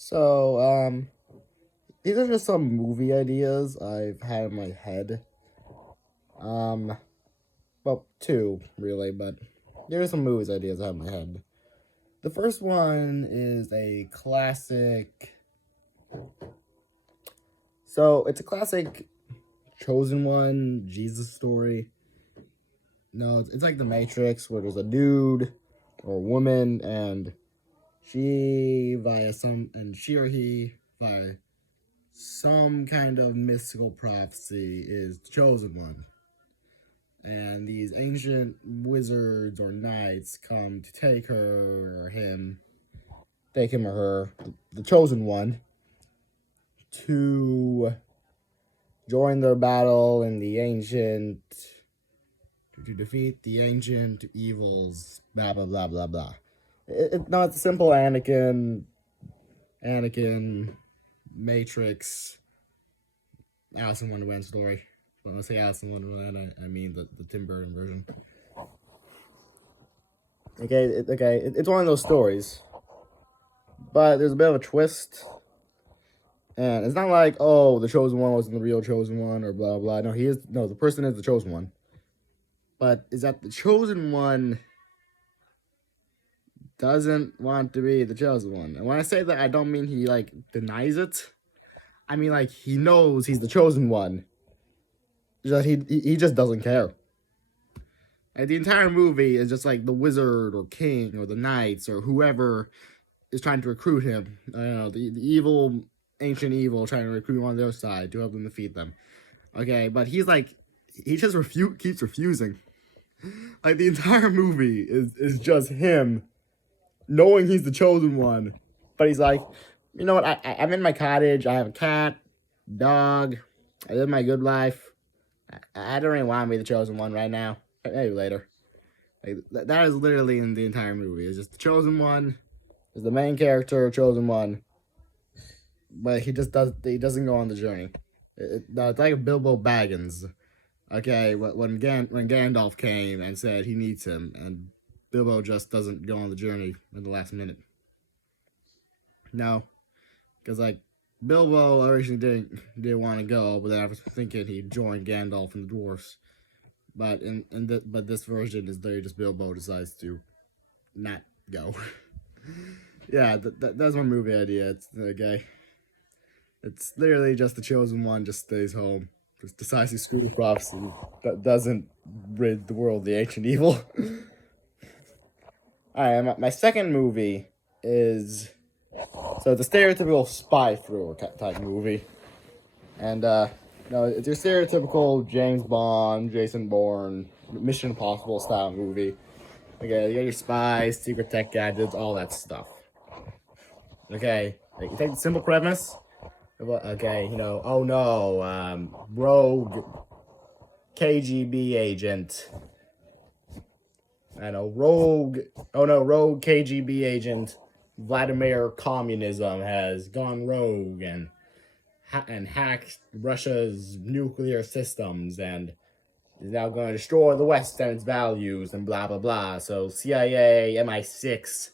So, these are just some movie ideas I've had in my head. Um, well, two really, but there are some movies ideas I have in my head. The first one is a classic. So it's a classic chosen one Jesus story. No, it's like The Matrix, where there's a dude or a woman, and she or he via some kind of mystical prophecy is the chosen one. And these ancient wizards or knights come to take her or him, take him or her, the chosen one, to join their battle in the ancient, to defeat the ancient evils, blah, blah, blah, blah, blah. No, it's a simple Anakin, Matrix, Alice in Wonderland story. When I say Alice in Wonderland, I mean the Tim Burton version. It's one of those stories, but there's a bit of a twist, and it's not like, oh, the chosen one wasn't the real chosen one or blah blah. No, the person is the chosen one, but is that the chosen one doesn't want to be the chosen one. And when I say that, I don't mean he like denies it. I mean like he knows he's the chosen one. Just he just doesn't care. Like, the entire movie is just like the wizard or king or the knights or whoever is trying to recruit him. I don't know, the evil, ancient evil trying to recruit him on their side to help them defeat them. Okay, but he's like, he just keeps refusing. Like, the entire movie is just him knowing he's the chosen one. But he's like, you know what, I'm in my cottage, I have a cat, dog, I live my good life. I don't really want to be the chosen one right now. Maybe later. Like, that is literally in the entire movie. It's just the chosen one is the main character, chosen one, but he doesn't go on the journey. No, it's like Bilbo Baggins. Okay, when Gandalf came and said he needs him, and Bilbo just doesn't go on the journey in the last minute. No, because like Bilbo originally didn't want to go, but then after thinking he joined Gandalf and the dwarfs. But but this version is literally just Bilbo decides to not go. Yeah, that's my movie idea. It's okay. It's literally just the chosen one just stays home, just decides to screw the prophecy, that doesn't rid the world of the ancient evil. All right, my second movie is it's a stereotypical spy thriller type movie, and it's your stereotypical James Bond, Jason Bourne, Mission Impossible style movie. Okay, you got your spies, secret tech gadgets, all that stuff. Okay, like, you take the simple premise. Okay, oh no, rogue KGB agent. I know, rogue KGB agent Vladimir Communism has gone rogue and hacked Russia's nuclear systems and is now going to destroy the West and its values and blah blah blah. So CIA, MI6,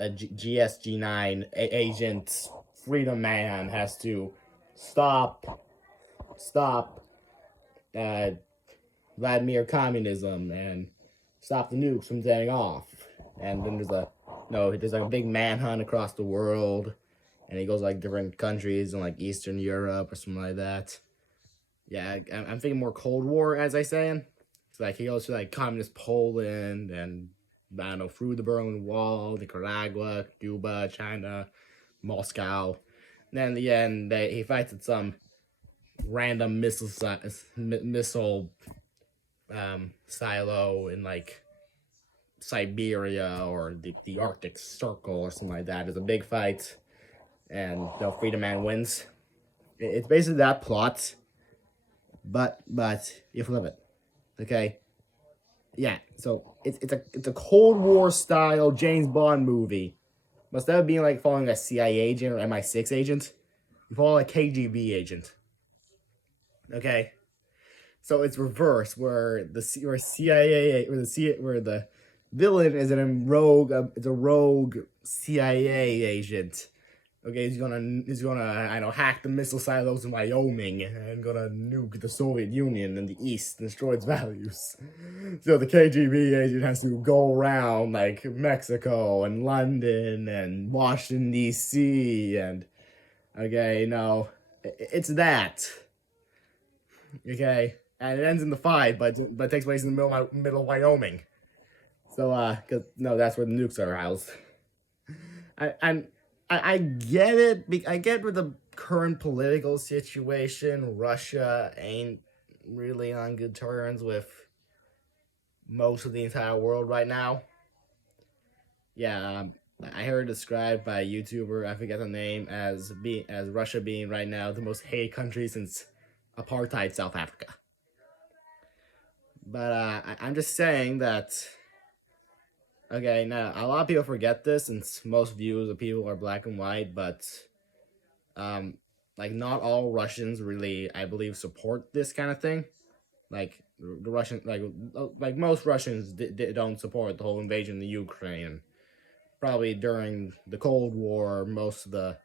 GSG9 agent Freedom Man has to stop Vladimir Communism and stop the nukes from setting off. And then there's like a big manhunt across the world, and he goes like different countries in like Eastern Europe or something like that. Yeah, I'm thinking more Cold War, as I saying. It's like he goes to like communist Poland and I don't know, through the Berlin Wall, Nicaragua, Cuba, China, Moscow. And then in the end, he fights at some random missile silo in like Siberia or the Arctic Circle or something like that. It's a big fight, and Freedom Man wins. It's basically that plot, but you flip it. Okay, yeah. So it's a Cold War style James Bond movie. But instead of being like following a CIA agent or MI6 agent, you follow a KGB agent. Okay, so it's reverse where CIA where the villain is it's a rogue CIA agent, Okay, he's gonna I know hack the missile silos in Wyoming and gonna nuke the Soviet Union in the East, destroy its values. So the KGB agent has to go around like Mexico and London and Washington D.C. and okay, no, it's that. Okay, and it ends in the fight, but it takes place in the middle of Wyoming. So cause no, that's where the nukes are housed. And I get it. I get with the current political situation, Russia ain't really on good terms with most of the entire world right now. Yeah, I heard it described by a YouTuber, I forget the name, as Russia being right now the most hated country since apartheid South Africa. But I'm just saying that. Okay, now a lot of people forget this, since most views of people are black and white, but um, like not all Russians really, I believe, support this kind of thing. Like the Russian, like most Russians don't support the whole invasion of Ukraine. Probably during the Cold War, most of the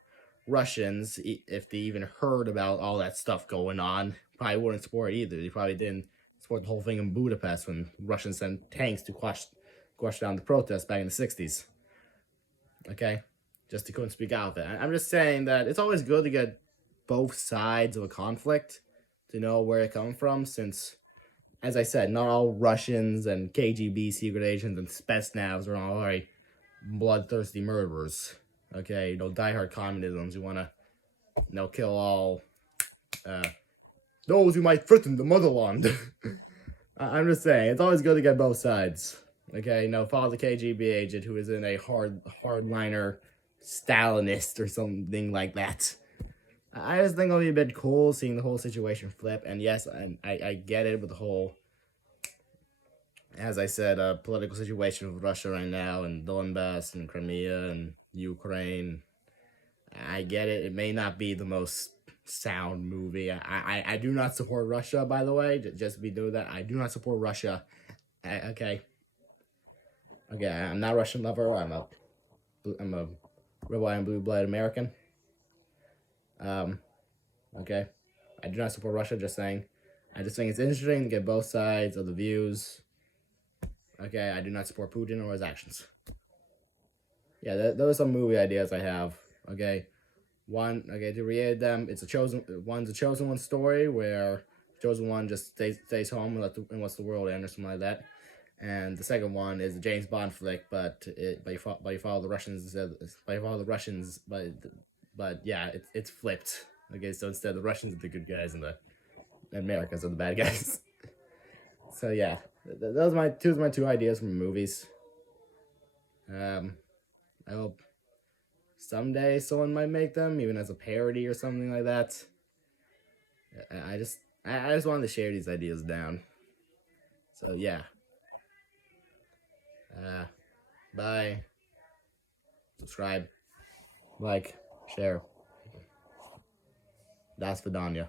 Russians, if they even heard about all that stuff going on, probably wouldn't support it either. They probably didn't support the whole thing in Budapest when Russians sent tanks to quash down the protests back in the 60s. Okay? Just they couldn't speak out there. I'm just saying that it's always good to get both sides of a conflict to know where it comes from, since, as I said, not all Russians and KGB secret agents and Spetsnaz are all very bloodthirsty murderers. Okay, diehard communisms who want to, kill all those who might threaten the motherland. I'm just saying, it's always good to get both sides. Okay, follow the KGB agent who is in a hardliner Stalinist or something like that. I just think it'll be a bit cool seeing the whole situation flip. And yes, I get it with the whole, as I said, political situation with Russia right now and Donbass and Crimea and Ukraine. I get it. It may not be the most sound movie. I do not support Russia, by the way. Just be doing that. I do not support Russia. Okay. Okay, I'm not a Russian lover. I'm a red, white, and blue-blooded American. Okay. I do not support Russia, just saying. I just think it's interesting to get both sides of the views. Okay, I do not support Putin or his actions. Yeah, those are some movie ideas I have. Okay. To reiterate them, one's a chosen one story where chosen one just stays home and lets the world end or something like that. And the second one is a James Bond flick, but you follow the Russians. But yeah, it's flipped. Okay, so instead the Russians are the good guys and the Americans are the bad guys. So yeah, those are my two ideas from movies. I hope someday someone might make them, even as a parody or something like that. I just wanted to share these ideas down. So yeah. Bye. Subscribe. Like. Share. Das Vidanya.